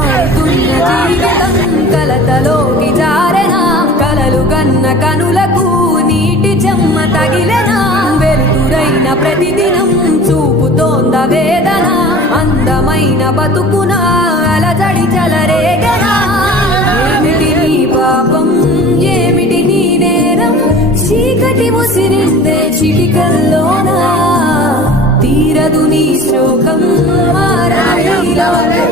మారుతున్న జీవితం కలతలోకి జారెనా కలలు గన్న కనులకు నీటి చెమ్మ తగిలెనా వెలుతురైన ప్రతిదినం చూపుతోంద వేదన అందమైన బతుకున అలజడి చలరేగనా ఏమిటి నీ పాపం ఏమిటి నీ నేరం చీకటి ముసిరిందే చిటికల్లోనా తీరదు నీ శోకం మారదు నీ లోకం